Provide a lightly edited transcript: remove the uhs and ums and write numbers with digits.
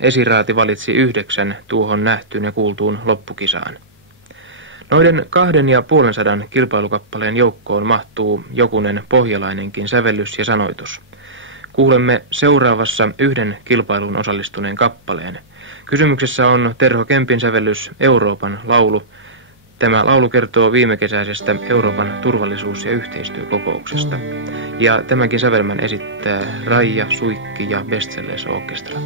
esiraati valitsi 9 tuohon nähtyyn ja kuultuun loppukisaan. Noiden 250 kilpailukappaleen joukkoon mahtuu jokunen pohjalainenkin sävellys ja sanoitus. Kuulemme seuraavassa 1 kilpailuun osallistuneen kappaleen. Kysymyksessä on Terho Kempin sävellys Euroopan laulu. Tämä laulu kertoo viimekesäisestä Euroopan turvallisuus- ja yhteistyökokouksesta. Ja tämänkin sävelmän esittää Raija Suikki ja Bestseles Orkestra.